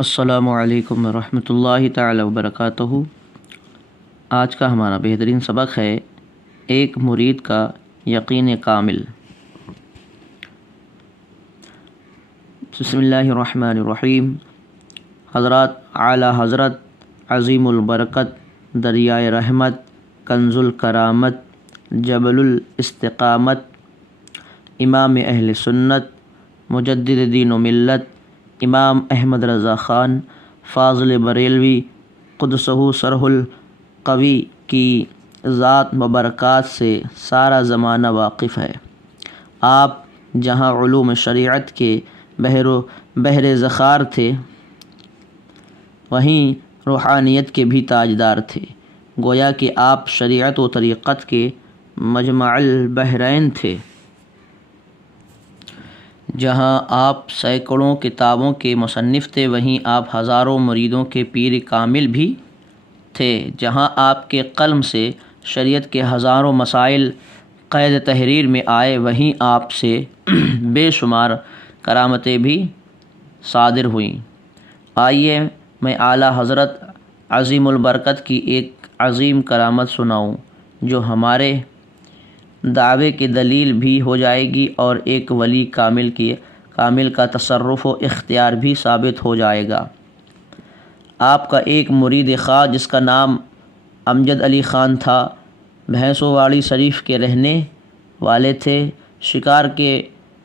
السلام علیکم ورحمۃ اللہ تعالی وبرکاتہ۔ آج کا ہمارا بہترین سبق ہے ایک مرید کا یقین کامل۔ بسم اللہ الرحمن الرحیم۔ حضرات اعلیٰ حضرت عظیم البرکت، دریائے رحمت، کنز الکرامت، جبل الاستقامت، امام اہل سنت، مجدد دین و ملت، امام احمد رضا خان فاضل بریلوی قدسہ سرہ القوی کی ذات و برکات سے سارا زمانہ واقف ہے۔ آپ جہاں علوم شریعت کے بحر ذخار تھے، وہیں روحانیت کے بھی تاجدار تھے۔ گویا کہ آپ شریعت و طریقت کے مجمع البحرین تھے۔ جہاں آپ سینکڑوں کتابوں کے مصنف تھے، وہیں آپ ہزاروں مریدوں کے پیر کامل بھی تھے۔ جہاں آپ کے قلم سے شریعت کے ہزاروں مسائل قید تحریر میں آئے، وہیں آپ سے بے شمار کرامتیں بھی صادر ہوئیں۔ آئیے میں اعلیٰ حضرت عظیم البرکت کی ایک عظیم کرامت سناؤں، جو ہمارے دعوے کی دلیل بھی ہو جائے گی اور ایک ولی کامل کا تصرف و اختیار بھی ثابت ہو جائے گا۔ آپ کا ایک مرید خاص جس کا نام امجد علی خان تھا، بھینسوں واڑی شریف کے رہنے والے تھے۔ شکار کے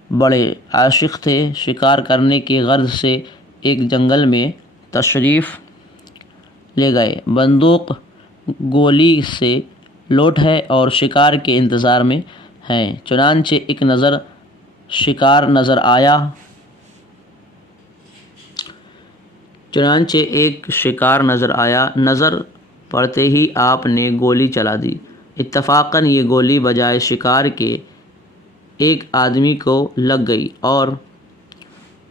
بڑے عاشق تھے۔ شکار کرنے کی غرض سے ایک جنگل میں تشریف لے گئے۔ بندوق گولی سے لوٹ ہے اور شکار کے انتظار میں ہیں۔ چنانچہ ایک شکار نظر آیا۔ نظر پڑتے ہی آپ نے گولی چلا دی۔ اتفاقاً یہ گولی بجائے شکار کے ایک آدمی کو لگ گئی اور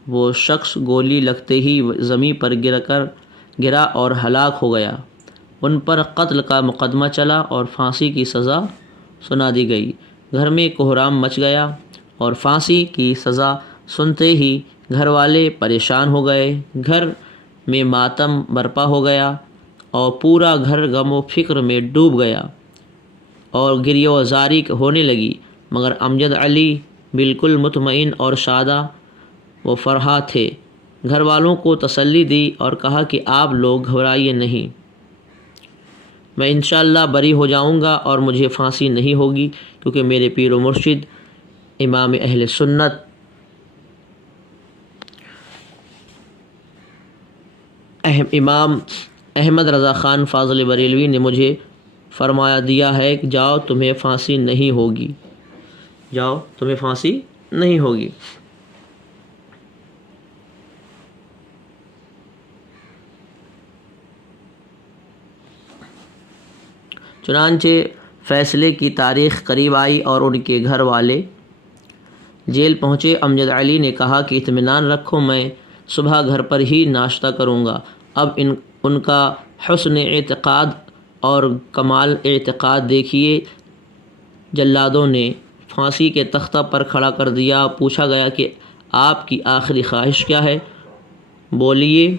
وہ شخص گولی لگتے ہی زمین پر گرا اور ہلاک ہو گیا۔ ان پر قتل کا مقدمہ چلا اور پھانسی کی سزا سنا دی گئی۔ گھر میں کوہرام مچ گیا اور پھانسی کی سزا سنتے ہی گھر والے پریشان ہو گئے۔ گھر میں ماتم برپا ہو گیا اور پورا گھر غم و فکر میں ڈوب گیا اور گریہ و زاری ہونے لگی، مگر امجد علی بالکل مطمئن اور شادہ و فرحاں تھے۔ گھر والوں کو تسلی دی اور کہا کہ آپ لوگ گھبرائیے نہیں، میں انشاءاللہ بری ہو جاؤں گا اور مجھے پھانسی نہیں ہوگی، کیونکہ میرے پیر و مرشد امام اہل سنت امام احمد رضا خان فاضل بریلوی نے مجھے فرمایا دیا ہے کہ جاؤ تمہیں پھانسی نہیں ہوگی۔ چنانچہ فیصلے کی تاریخ قریب آئی اور ان کے گھر والے جیل پہنچے۔ امجد علی نے کہا کہ اطمینان رکھو، میں صبح گھر پر ہی ناشتہ کروں گا۔ اب ان کا حسن اعتقاد اور کمال اعتقاد دیکھیے، جلادوں نے پھانسی کے تختہ پر کھڑا کر دیا۔ پوچھا گیا کہ آپ کی آخری خواہش کیا ہے؟ بولیے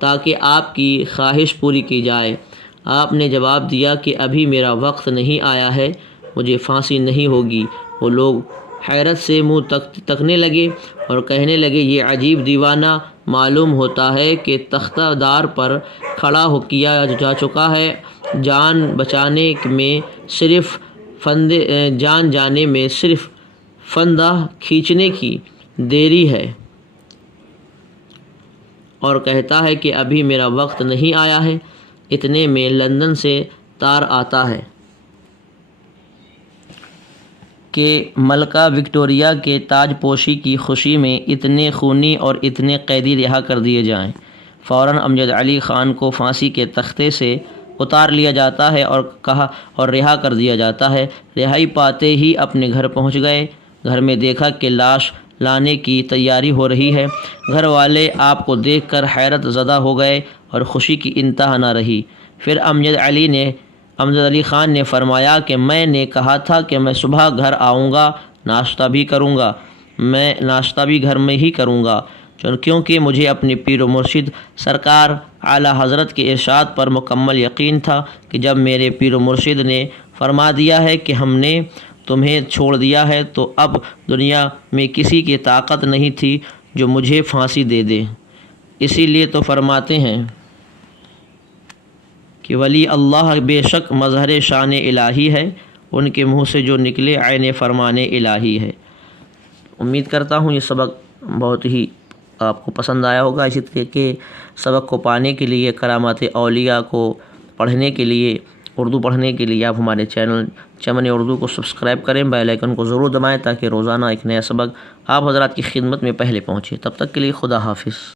تاکہ آپ کی خواہش پوری کی جائے۔ آپ نے جواب دیا کہ ابھی میرا وقت نہیں آیا ہے، مجھے پھانسی نہیں ہوگی۔ وہ لوگ حیرت سے منہ تکنے لگے اور کہنے لگے یہ عجیب دیوانہ معلوم ہوتا ہے کہ تختہ دار پر کھڑا کیا جا چکا ہے، جان جانے میں صرف فندہ کھینچنے کی دیری ہے، اور کہتا ہے کہ ابھی میرا وقت نہیں آیا ہے۔ اتنے میں لندن سے تار آتا ہے کہ ملکہ وکٹوریہ کے تاج پوشی کی خوشی میں اتنے خونی اور اتنے قیدی رہا کر دیے جائیں۔ فوراً امجد علی خان کو پھانسی کے تختے سے اتار لیا جاتا ہے اور رہا کر دیا جاتا ہے۔ رہائی پاتے ہی اپنے گھر پہنچ گئے۔ گھر میں دیکھا کہ لاش لانے کی تیاری ہو رہی ہے۔ گھر والے آپ کو دیکھ کر حیرت زدہ ہو گئے اور خوشی کی انتہا نہ رہی۔ پھر امجد علی خان نے فرمایا کہ میں نے کہا تھا کہ میں صبح گھر آؤں گا، ناشتہ بھی گھر میں ہی کروں گا۔ کیونکہ مجھے اپنے پیر و مرشد سرکار اعلیٰ حضرت کے ارشاد پر مکمل یقین تھا کہ جب میرے پیر و مرشد نے فرما دیا ہے کہ ہم نے تمہیں چھوڑ دیا ہے تو اب دنیا میں کسی کی طاقت نہیں تھی جو مجھے پھانسی دے دے۔ اسی لیے تو فرماتے ہیں کہ ولی اللہ بے شک مظہر شان الہی ہے، ان کے منہ سے جو نکلے عین فرمان الہی ہے۔ امید کرتا ہوں یہ سبق بہت ہی آپ کو پسند آیا ہوگا۔ اسی طرح کے سبق کو پانے کے لیے، کرامات اولیاء کو پڑھنے کے لیے، اردو پڑھنے کے لیے آپ ہمارے چینل چمن اردو کو سبسکرائب کریں، بیل آئیکن کو ضرور دبائیں تاکہ روزانہ ایک نیا سبق آپ حضرات کی خدمت میں پہلے پہنچے۔ تب تک کے لیے خدا حافظ۔